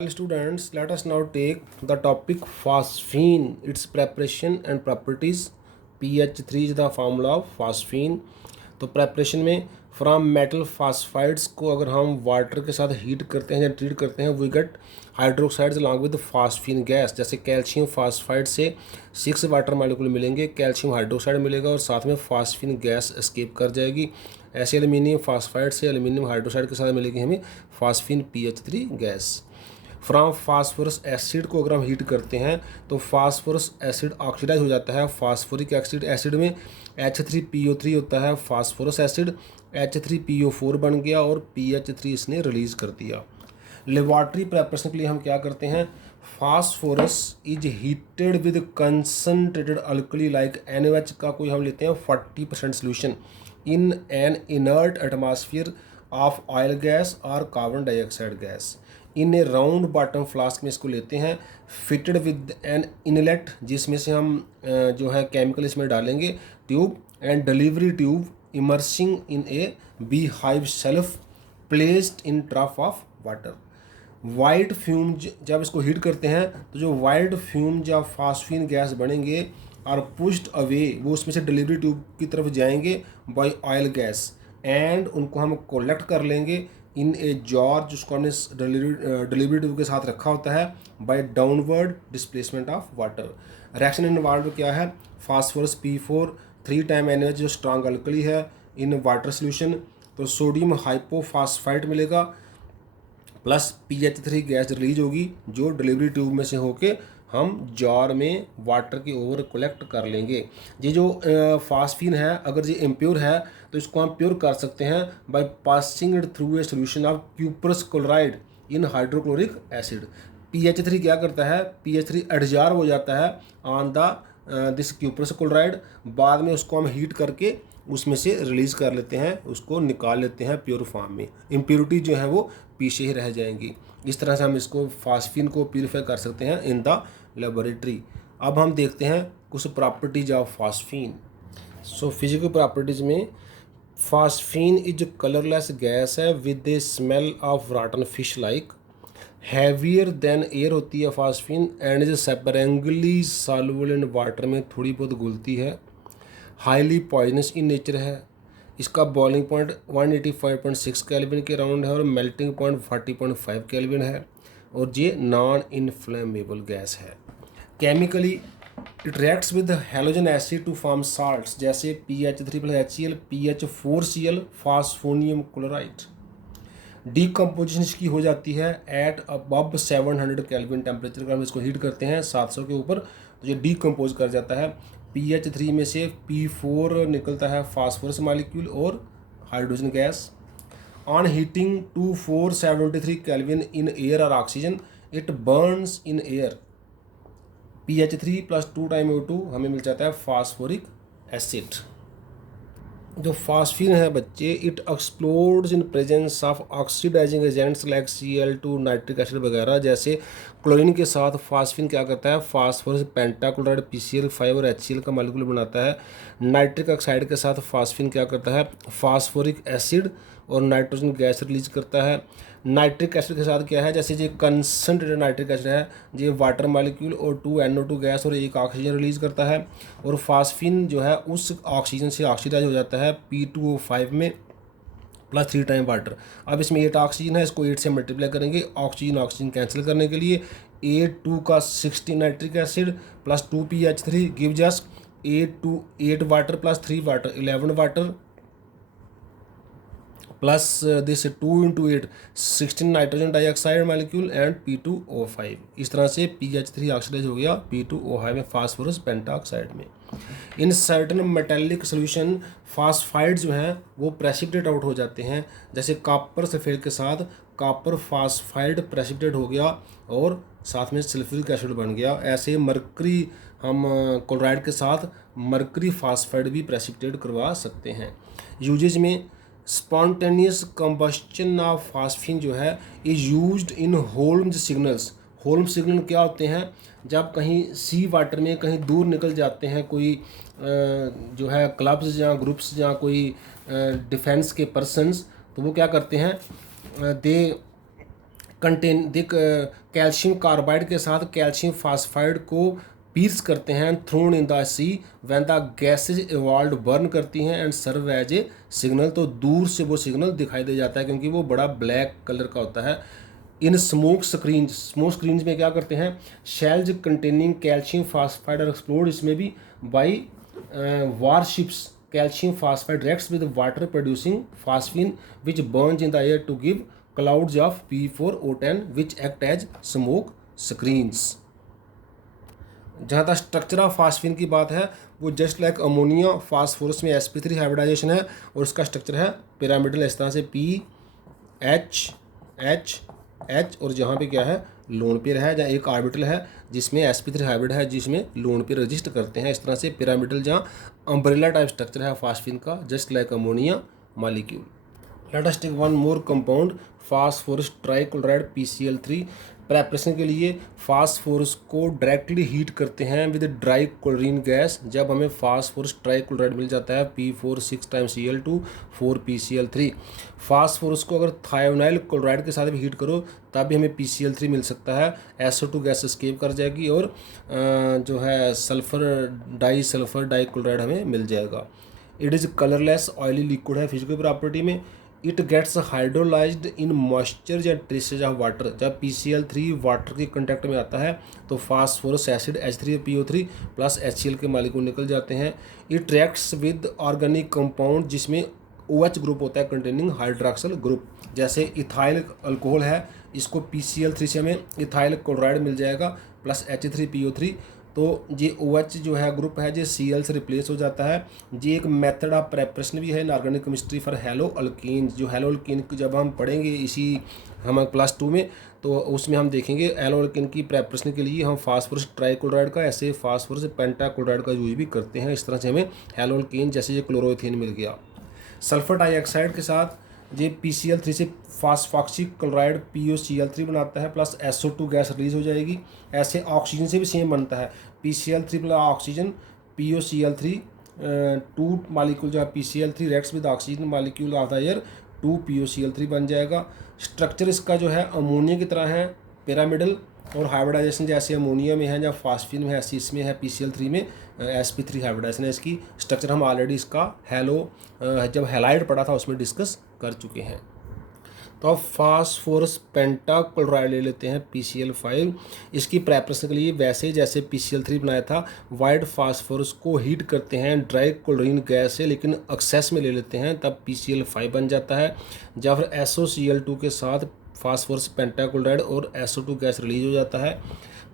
Students, let us now take the topic phosphine, its preparation and properties. pH 3 is the formula of phosphine. तो preparation में from metal फास्फाइड्स को अगर हम water के साथ heat करते हैं या ट्रीट करते हैं, we get hydroxides along with phosphine gas. जैसे कैल्शियम फास्फाइड से 6 वाटर मालिक्यूल मिलेंगे, कैल्शियम हाइड्रोक्साइड मिलेगा और साथ में फास्फीन गैस एस्केप कर जाएगी. ऐसे एल्यूमिनियम फास्फाइड से एल्यूमिनियम हाइड्रोक्साइड के साथ मिलेगी हमें phosphine pH 3 gas. From phosphorus acid को अगर हम हीट करते हैं तो फास्फोरस एसिड ऑक्सीडाइज हो जाता है. फास्फोरिक एसिड में H3PO3 होता है फास्फोरस एसिड, H3PO4 बन गया और pH 3 इसने रिलीज कर दिया. लेबॉर्ट्री प्रेपरेशन के लिए हम क्या करते हैं, phosphorus is heated with concentrated alkali like NaOH का कोई हम लेते हैं 40% solution in an inert atmosphere of oil gas और carbon dioxide gas. In A round bottom flask में इसको लेते हैं, फिटेड विद एन इनलेट जिसमें से हम जो है केमिकल इसमें डालेंगे, tube and delivery tube immersing in A bee hive self placed in trough of water. White fume जब इसको हीट करते हैं तो जो वाइट फ्यूम जब फास्फीन गैस बनेंगे और पुश्ड अवे, वो उसमें से डिलीवरी ट्यूब की तरफ जाएंगे बाय ऑयल गैस एंड उनको हम कलेक्ट कर लेंगे इन ए जार जिसको हमने डिलीवरी ट्यूब के साथ रखा होता है by downward displacement of water. Reaction involve क्या है, फास्फोरस P4 3 टाइम NaOH जो स्ट्रॉन्ग अल्कली है इन वाटर सोल्यूशन, तो सोडियम हाइपोफॉस्फाइट मिलेगा प्लस pH 3 गैस रिलीज होगी जो डिलीवरी ट्यूब में से होके हम जार में वाटर के ओवर कलेक्ट कर लेंगे. ये जो फास्फीन है अगर ये इम्प्योर है तो इसको हम प्योर कर सकते हैं by passing it through a solution of cuprous chloride in hydrochloric acid. pH 3 क्या करता है, pH 3 एडजॉर्ब हो जाता है on the this cuprous chloride. बाद में उसको हम हीट करके उसमें से रिलीज़ कर लेते हैं, उसको निकाल लेते हैं प्योर फॉर्म में. इम्प्योरिटी जो है वो पीछे ही रह जाएंगी. इस तरह से हम इसको फास्फीन को प्यूरीफाई कर सकते हैं इन द लेबोरेटरी. अब हम देखते हैं कुछ properties of phosphine. So physical properties में फास्फीन इज कलरलेस गैस है with a smell of rotten fish like. Heavier than air होती है phosphine and is sparingly soluble in water में थोड़ी बहुत घुलती है. हाईली पॉइजनस इन नेचर है. इसका बॉइलिंग पॉइंट 185.6 केल्विन के राउंड है और मेल्टिंग पॉइंट 40.5 केल्विन है और ये नॉन इनफ्लेमेबल गैस है. Chemically it reacts with halogen acid to form salts जैसे PH3+HCl, PH4Cl, फास्फोनियम क्लोराइड. डीकम्पोजिशन इसकी हो जाती है एट अबव 700 केल्विन टेम्परेचर. अगर हम इसको हीट करते हैं 700 के ऊपर तो ये डीकम्पोज कर जाता है. pH 3 में से P4 निकलता है फास्फोरस मालिक्यूल और hydrogen gas. On heating to 473 kelvin in air और oxygen it burns in air. pH 3 + 2 time O2 हमें मिल जाता है फास्फोरिक एसिड. जो फास्फीन है बच्चे, it explodes in presence of oxidising agents like Cl2, nitric acid वगैरह. जैसे क्लोरीन के साथ फास्फीन क्या करता है, फास्फोरस पेंटाक्लोराइड PCl5 और HCl का मालिक्यूल बनाता है. नाइट्रिक ऑक्साइड के साथ फास्फीन क्या करता है, फास्फोरिक एसिड और नाइट्रोजन गैस रिलीज करता है. नाइट्रिक एसिड के साथ क्या है, जैसे ये कंसनट्रेटेड नाइट्रिक एसिड है, ये वाटर मालिक्यूल और 2 NO2 गैस और 1 ऑक्सीजन रिलीज करता है. और फास्फीन जो है उस ऑक्सीजन से ऑक्सीडाइज हो जाता है P2O5 में प्लस 3 टाइम वाटर. अब इसमें 8 ऑक्सीजन है, इसको 8 से मल्टीप्लाई करेंगे ऑक्सीजन कैंसिल करने के लिए. 8 का 16 nitric acid plus 2 pH 3 gives us 8 water plus 3 water 11 water plus this 2 × 8 16 nitrogen dioxide molecule and P2O5. इस तरह से pH 3 ऑक्सीडाइज हो गया P2O5 में फास्फोरस पेंटाऑक्साइड में. In certain metallic solution phosphide जो हैं वो प्रेसिपिटेट आउट हो जाते हैं. जैसे कॉपर सल्फेट के साथ कॉपर फास्फाइड प्रेसिपिटेट हो गया और साथ में सल्फ्यूरिक एसिड बन गया. ऐसे मरकरी हम क्लोराइड के साथ मरकरी फास्फाइड भी प्रेसिपिटेट करवा सकते हैं. यूजेज में स्पॉन्टेनियस कंबस्शन ऑफ फास्फीन जो है is used in Holmes signals. Holmes signal क्या होते हैं, जब कहीं सी वाटर में कहीं दूर निकल जाते हैं कोई जो है क्लब्स या ग्रुप्स या कोई डिफेंस के पर्सन्स, तो वो क्या करते हैं, दे कंटेन देख कैल्शियम कार्बाइड के साथ कैल्शियम फास्फाइड को पीर्स करते हैं thrown in the sea when the gases evolve burn करती हैं and serve as a signal. तो दूर से वो सिग्नल दिखाई दे जाता है क्योंकि वो बड़ा ब्लैक कलर का होता है। इन स्मोक स्क्रीन्स में क्या करते हैं, शेल्स कंटेनिंग कैल्शियम फास्फाइड और एक्सप्लोड, इसमें भी by warships calcium phosphide reacts with water producing phosphine which burns in the air to give clouds of P4O10 which act as smoke screens. जहाँ तक structure of phosphine की बात है, वो just like ammonia phosphorus में sp3 hybridisation है और उसका स्ट्रक्चर है पिरामिडल, इस तरह से PHH और जहाँ पे क्या है लोन पेयर है, जहाँ एक ऑर्बिटल है जिसमें sp3 हाइब्रिड है जिसमें लोन पेयर रजिस्ट करते हैं। इस तरह से पिरामिडल जहाँ अम्ब्रेला टाइप स्ट्रक्चर है फास्फीन का, just like ammonia molecule. Let us take one more compound phosphorus trichloride PCl3। Preparation के लिए फास्फोरस को डायरेक्टली हीट करते हैं विद ड्राई क्लोरीन गैस। जब हमें फास्फोरस ट्राइक्लोराइड मिल जाता है P4 times Cl2 4 PCl3। Phosphorus को अगर थायोनाइल क्लोराइड के साथ भी हीट करो तब भी हमें PCl3 मिल सकता है। SO2 गैस एस्केप कर जाएगी और जो है सल्फर डाइक्लोराइड हमें मिल जाएगा। It is colourless oily liquid है फिजिकल प्रॉपर्टी में। It gets hydrolysed in moisture या ट्रेसेज ऑफ वाटर। जब PCl3 वाटर के कंटेक्ट में आता है तो phosphorus acid H3PO3 plus HCl के मॉलिक्यूल निकल जाते हैं। It reacts with organic compound जिसमें OH ग्रुप होता है कंटेनिंग हाइड्रॉक्सिल ग्रुप। जैसे इथाइल अल्कोहल है, इसको PCl3 से हमें इथाइल क्लोराइड मिल जाएगा प्लस H3PO3। तो ये OH जो है ग्रुप है जो Cl से रिप्लेस हो जाता है। ये एक मेथड ऑफ प्रेपरेशन भी है in organic chemistry for hello alkyne. जो हेलो अल्कीन जब हम पढ़ेंगे इसी हम क्लास 2 में, तो उसमें हम देखेंगे हेलो अल्कीन की प्रेपरेशन के लिए हम फास्फोरस ट्राइक्लोराइड का ऐसे फास्फोरस पेंटाक्लोराइड का यूज भी करते हैं। इस तरह से हमें हेलो अल्कीन जैसे ये क्लोरोथेन मिल गया। सल्फर डाइऑक्साइड के साथ ये PCl3 से फास्फॉक्सी क्लोराइड POCl3 बनाता है प्लस SO2 गैस रिलीज हो जाएगी। ऐसे ऑक्सीजन से भी सेम बनता है PCl3 plus oxygen POCl3 two molecule जो है PCl3 reacts with oxygen molecule of the air 2 POCl3 बन जाएगा। स्ट्रक्चर इसका जो है अमोनिया की तरह है पिरामिडल और हाइब्रिडाइजेशन जैसे अमोनिया में है या फास्फीन में है ऐसी इसमें है PCl3 में sp3 हाइब्रिडाइजेशन है। इसकी स्ट्रक्चर हम ऑलरेडी इसका जब हैलाइड पढ़ा था उसमें डिस्कस कर चुके हैं। तो अब फास्फोरस पेंटाक्लोराइड ले लेते हैं PCl5। इसकी प्रेपरेशन के लिए वैसे जैसे PCl3 बनाया था वाइट फास्फोरस को हीट करते हैं ड्राई क्लोरीन गैस से, लेकिन एक्सेस में ले लेते हैं तब PCl5 बन जाता है। जब फिर SOCl2 के साथ फास्फोरस पेंटाक्लोराइड और SO2 गैस रिलीज हो जाता है।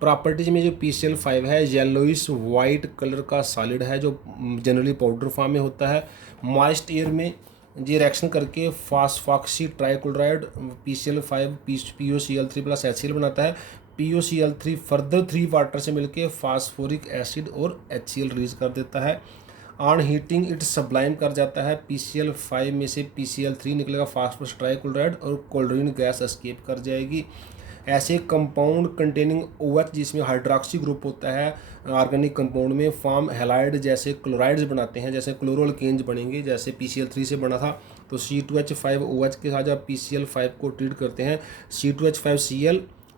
प्रॉपर्टीज में जो PCl5 है येलोइश वाइट कलर का सॉलिड है जो जनरली पाउडर फॉर्म में होता है। मॉइस्ट एयर में ये रिएक्शन करके फास्फॉक्सी trichloride PCl5 POCl3 plus HCl बनाता है। POCl3 फर्दर 3 वाटर से मिलके फास्फोरिक एसिड और HCl रिलीज कर देता है। ऑन हीटिंग इट सब्लाइम कर जाता है। PCl5 में से PCl3 निकलेगा फास्फोरस ट्राइक्लोराइड और क्लोरीन गैस एस्केप कर जाएगी। ऐसे कंपाउंड कंटेनिंग OH जिसमें हाइड्रॉक्सी ग्रुप होता है ऑर्गेनिक कंपाउंड में फॉर्म हैलाइड जैसे क्लोराइड्स बनाते हैं, जैसे क्लोरोअल्केन्स बनेंगे जैसे PCl3 से बना था। तो C2H5OH के साथ जब PCl5 को ट्रीट करते हैं C2H5Cl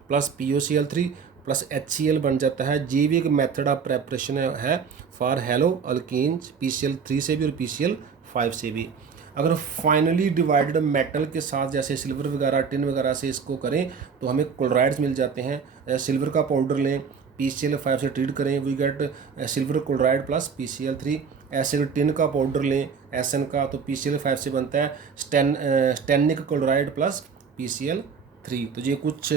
plus POCl3 plus HCl बन जाता है। ये भी एक मेथड ऑफ प्रेपरेशन है फॉर हेलो अल्कीन्स PCl3 से भी और PCl5 से भी। अगर फाइनली डिवाइडेड मेटल के साथ जैसे सिल्वर वगैरह टिन वगैरह से इसको करें तो हमें क्लोराइड्स मिल जाते हैं। सिल्वर का पाउडर लें PCl5 से ट्रीट करें we get silver chloride plus PCl3। ऐसे टिन का पाउडर लें SN का तो PCl5 से बनता है स्टेनिक क्लोराइड प्लस PCl3। तो ये कुछ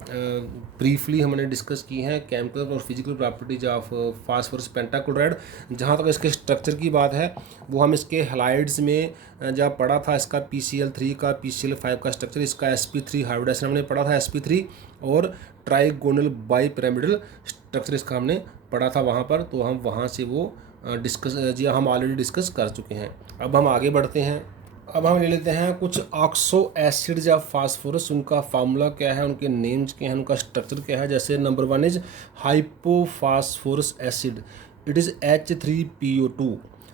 ब्रीफली हमने डिस्कस की हैं केमिकल और physical properties of phosphorus pentachloride. जहाँ तक इसके स्ट्रक्चर की बात है वो हम इसके हैलाइड्स में जब पढ़ा था इसका PCl3 का PCl5 का स्ट्रक्चर, इसका sp3 हाइब्रिडाइजेशन हमने पढ़ा था sp3 और ट्राइगोनल बाई पिरामिडल स्ट्रक्चर इसका हमने पढ़ा था वहाँ पर। तो हम वहाँ से वो डिस्कस जी हम ऑलरेडी डिस्कस कर चुके हैं। अब हम आगे बढ़ते हैं। अब हम ले लेते हैं कुछ ऑक्सो एसिड्स या फास्फोरस, उनका फार्मूला क्या है, उनके नेम्स क्या हैं, उनका स्ट्रक्चर क्या है। जैसे number 1 is hypophosphorous acid, it is H3PO2।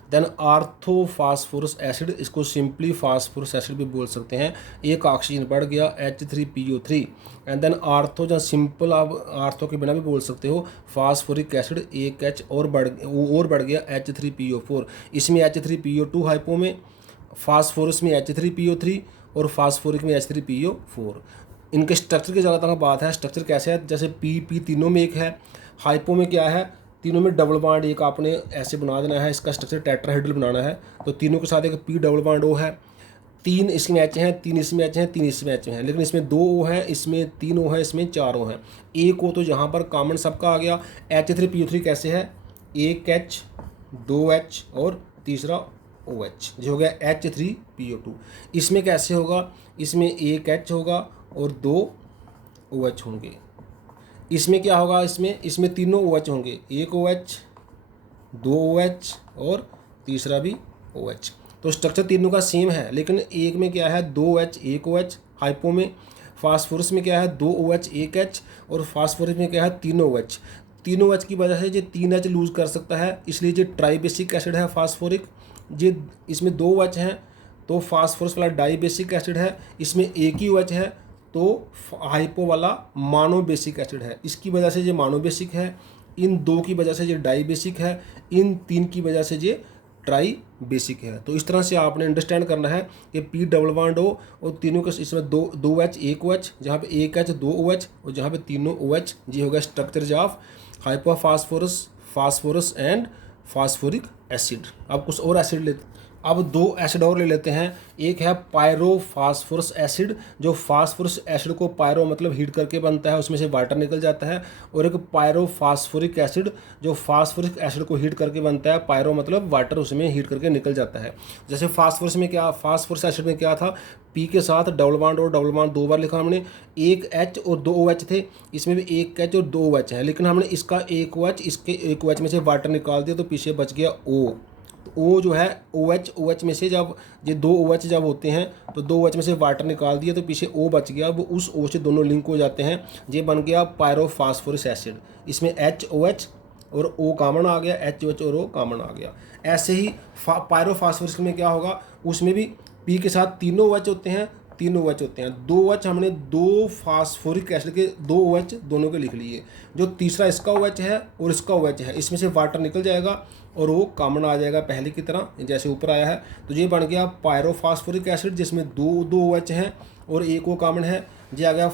Then orthophosphorous acid, इसको सिंपली फास्फोरस एसिड भी बोल सकते हैं। एक ऑक्सीजन बढ़ गया H3PO3, एंड देन आर्थो या सिंपल आप आर्थो के बिना भी बोल सकते हो, फास्फोरिक एसिड एक H और बढ़ गया H3PO4। इसमें H3PO2 हाइपो में, फास्फोरस में H3PO3 और फास्फोरिक में H3PO4। इनके स्ट्रक्चर की ज़्यादा तक बात है, स्ट्रक्चर कैसे है, जैसे पी तीनों में एक है, हाइपो में क्या है, तीनों में डबल बॉन्ड एक आपने ऐसे बना देना है, इसका स्ट्रक्चर टेट्राहेड्रल बनाना है, तो तीनों के साथ एक पी डबल बॉन्ड ओ है, 3 इसमें एच हैं, 3 इसमें एच हैं, 3 इसमें एच हैं, लेकिन इसमें 2 ओ है, इसमें 3 ओ है, इसमें 4 ओ हैं। एक ओ तो यहाँ पर कॉमन सबका आ गया। H3PO3 कैसे है, एक एच, 2 एच और तीसरा ओ एच, जो हो गया H3PO2। इसमें कैसे होगा, इसमें एक एच होगा और 2 ओ एच होंगे। इसमें क्या होगा, इसमें तीनों ओ एच होंगे, एक ओ एच, 2 ओ एच और तीसरा भी ओ एच। तो स्ट्रक्चर तीनों का सेम है, लेकिन एक में क्या है 2 एच, एक ओ एच, हाइपो में। फास्फोरस में क्या है 2 ओ एच, एक एच, और फास्फोरस में क्या है 3 ओ एच। 3 ओ एच की वजह से ये 3 एच लूज कर सकता है, इसलिए ये ट्राइबेसिक एसिड है फास्फोरिक। ये इसमें 2 एच हैं तो फास्फोरस वाला डाइबेसिक एसिड है, इसमें एक ही ओ एच है तो हाइपो वाला मानोबेसिक एसिड है। इसकी वजह से ये मानोबेसिक है, इन 2 की वजह से ये डाइबेसिक है, इन 3 की वजह से ये ट्राई बेसिक है। तो इस तरह से आपने अंडरस्टैंड करना है कि पी डबल बॉन्ड ओ और तीनों के इसमें 2 एच, एक ओ एच, जहाँ पे एक एच, 2 ओ एच और जहाँ पे तीनों ओ एच, ये होगा structure of hypophosphorous, phosphorous and phosphoric acid. अब कुछ और एसिड लेते, अब 2 एसिड और ले लेते हैं। एक है पायरोफास्फोरस एसिड, जो फास्फोरस एसिड को पायरो मतलब हीट करके बनता है, उसमें से वाटर निकल जाता है। और एक पायरोफास्फोरिक एसिड, जो फास्फोरिक एसिड को हीट करके बनता है, पायरो मतलब वाटर उसमें हीट करके निकल जाता है। जैसे फास्फोरस में क्या, फास्फोरस एसिड में क्या था, पी के साथ डबल बॉन्ड और डबल बॉन्ड 2 बार लिखा हमने, एक एच और 2 ओ एच थे, इसमें भी एक एच और 2 ओ एच है, लेकिन हमने इसका एक ओ एच, इसके एक ओ एच में से वाटर निकाल दिया तो पीछे बच गया ओ। ओ जो है ओ एच में से जब ये 2 ओ एच जब होते हैं तो 2 ओ एच में से वाटर निकाल दिया तो पीछे ओ बच गया, वो उस ओ से दोनों लिंक हो जाते हैं, ये बन गया पायरोफास्फोरस एसिड। इसमें एच ओ एच और ओ कॉमन आ गया, एच ओ एच और ओ कॉमन आ गया। ऐसे ही पायरोफास्फोरस में क्या होगा, उसमें भी पी के साथ तीनों ओ एच होते हैं, 3 ओ एच होते हैं। 2 ओ एच हमने 2 फास्फोरिक एसिड के 2 ओ एच दोनों के लिख लिए, जो तीसरा इसका ओ एच है और इसका ओ एच है, इसमें से वाटर निकल जाएगा और वो कॉमन आ जाएगा पहले की तरह जैसे ऊपर आया है। तो ये बन गया पायरोफास्फोरिक एसिड, जिसमें 2 ओ एच हैं और एक ओ कॉमन है। ये आ गया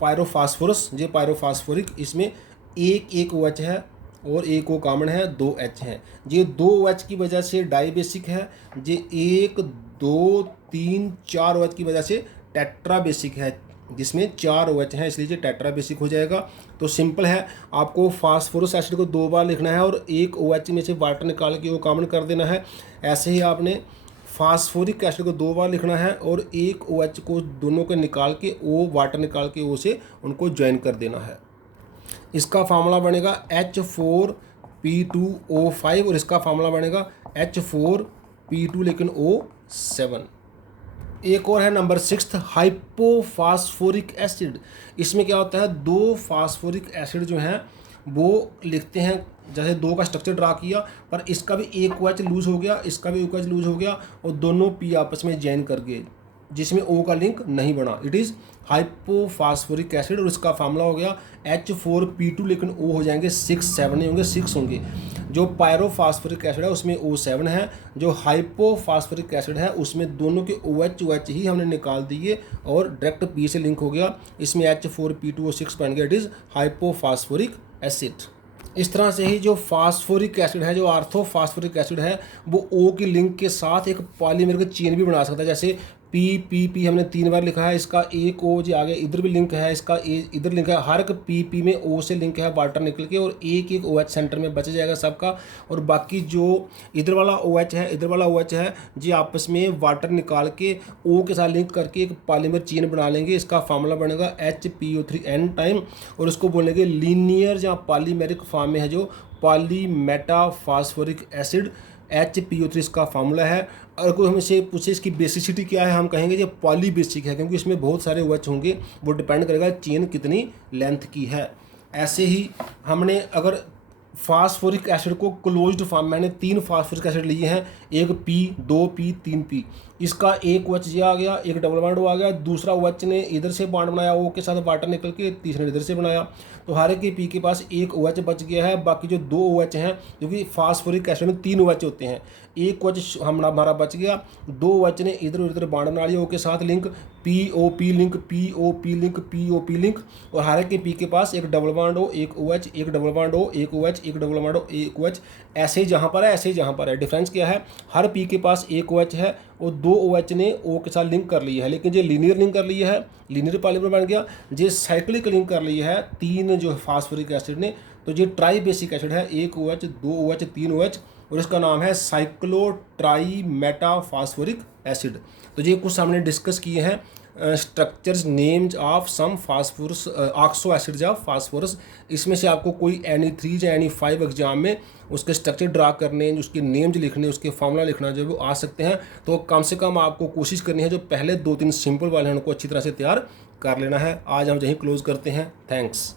पायरोफास्फोरस, ये पायरोफास्फोरिक, इसमें एक ओ एच है और एक ओ कॉमन है, 2 एच हैं। ये 2 ओ एच की वजह से डाइबेसिक है, ये 1 2 3 4 ओ एच की वजह से टेट्राबेसिक है, जिसमें 4 ओ एच हैं, इसलिए ये टेट्राबेसिक हो जाएगा। तो सिंपल है, आपको फास्फोरस एसिड को 2 बार लिखना है और एक ओ एच में से वाटर निकाल के वो कॉमन कर देना है। ऐसे ही आपने फास्फोरिक एसिड को 2 बार लिखना है और एक ओ एच को दोनों को निकाल के ओ वाटर निकाल के ओ से उनको ज्वाइन कर देना है। इसका फार्मूला बनेगा H4P2O5 और इसका फार्मूला बनेगा H4P2 लेकिन O7। एक और है नंबर 6 हाइपोफास्फोरिक एसिड। इसमें क्या होता है, 2 फास्फोरिक एसिड जो हैं वो लिखते हैं, जैसे 2 का स्ट्रक्चर ड्रा किया, पर इसका भी एक ओ एच लूज हो गया, इसका भी एक ओ एच लूज हो गया और दोनों पी आपस में जॉइन कर गए, जिसमें ओ का लिंक नहीं बना। इट इज़ हाइपोफास्फोरिक एसिड और इसका फार्मूला हो गया H4P2 लेकिन ओ हो जाएंगे 6 7 नहीं होंगे, 6 होंगे। जो पायरोफास्फोरिक एसिड है उसमें O7 है, जो हाइपोफास्फोरिक एसिड है उसमें दोनों के ओ एच ही हमने निकाल दिए और डायरेक्ट पी से लिंक हो गया, इसमें H4P2O6 बन गया। It is hypophosphoric acid. इस तरह से ही जो फास्फोरिक एसिड है, जो आर्थोफास्फोरिक एसिड है, वो ओ की लिंक के साथ एक पॉलीमर का चेन भी बना सकता है। जैसे पी हमने 3 बार लिखा है, इसका एक ओ जो आगे इधर भी लिंक है, इसका इधर लिंक है, हर एक पी में ओ से लिंक है वाटर निकल के, और एक ओ एच सेंटर में बच जाएगा सबका। और बाकी जो इधर वाला ओ एच है, इधर वाला ओ एच है, जी आपस में वाटर निकाल के ओ के साथ लिंक करके एक पॉलीमर चेन बना लेंगे। इसका फार्मूला बनेगा HPO3N टाइम, और उसको बोलेंगे लीनियर या पॉलीमेरिक फॉर्म में है जो पॉलीमेटाफास्फोरिक एसिड, HPO3 इसका फार्मूला है। अगर कोई हमसे पूछे इसकी बेसिसिटी क्या है, हम कहेंगे ये पॉली बेसिक है, क्योंकि इसमें बहुत सारे OH होंगे, वो डिपेंड करेगा चेन कितनी लेंथ की है। ऐसे ही हमने अगर फास्फोरिक एसिड को क्लोज्ड फॉर्म, मैंने 3 फास्फोरिक एसिड लिए हैं, एक P, 2P, 3P। इसका एक OH ये आ गया, एक डबल बॉन्ड आ गया, दूसरा OH ने इधर से बॉन्ड बनाया O के साथ वाटर निकल के, तीसरे ने इधर से बनाया, तो हर एक के P के पास एक OH बच गया है। बाकी जो 2 OH हैं, क्योंकि फास्फोरिक एसिड में 3 OH होते हैं, एक OH हमारा बच गया, 2 OH ने इधर उधर बॉन्ड बना लिया O के साथ link, POP link, POP link, POP link, और हर एक के P के पास एक डबल बॉन्ड हो, एक OH, एक डबल बॉन्ड हो, एक OH, एक डबल बॉन्ड हो, एक OH, ऐसे ही जहाँ पर है ऐसे ही जहाँ पर है। डिफरेंस क्या है, हर P के पास एक OH है और 2 OH ने O के साथ लिंक कर लिया है, लेकिन जो लीनियर लिंक कर लिया है, लीनियर पॉलीमर बन गया, जो साइक्लिक लिंक कर लिया है 3 जो फास्फोरिक एसिड ने, तो ये ट्राई बेसिक एसिड है, 1 OH, 2 OH, 3 OH, और इसका नाम है cyclo tri meta phosphoric acid. तो ये कुछ हमने डिस्कस किए हैं structures names of some phosphorus oxo acids of phosphorus. इसमें से आपको कोई NE3 या NE5 एग्जाम में उसके स्ट्रक्चर ड्रा करने, उसके नेम्स लिखने, उसके फार्मूला लिखना जो वो आ सकते हैं। तो कम से कम आपको कोशिश करनी है जो पहले 2-3 सिंपल वाले हैं उनको अच्छी तरह से तैयार कर लेना है। आज हम यहीं क्लोज करते हैं। थैंक्स।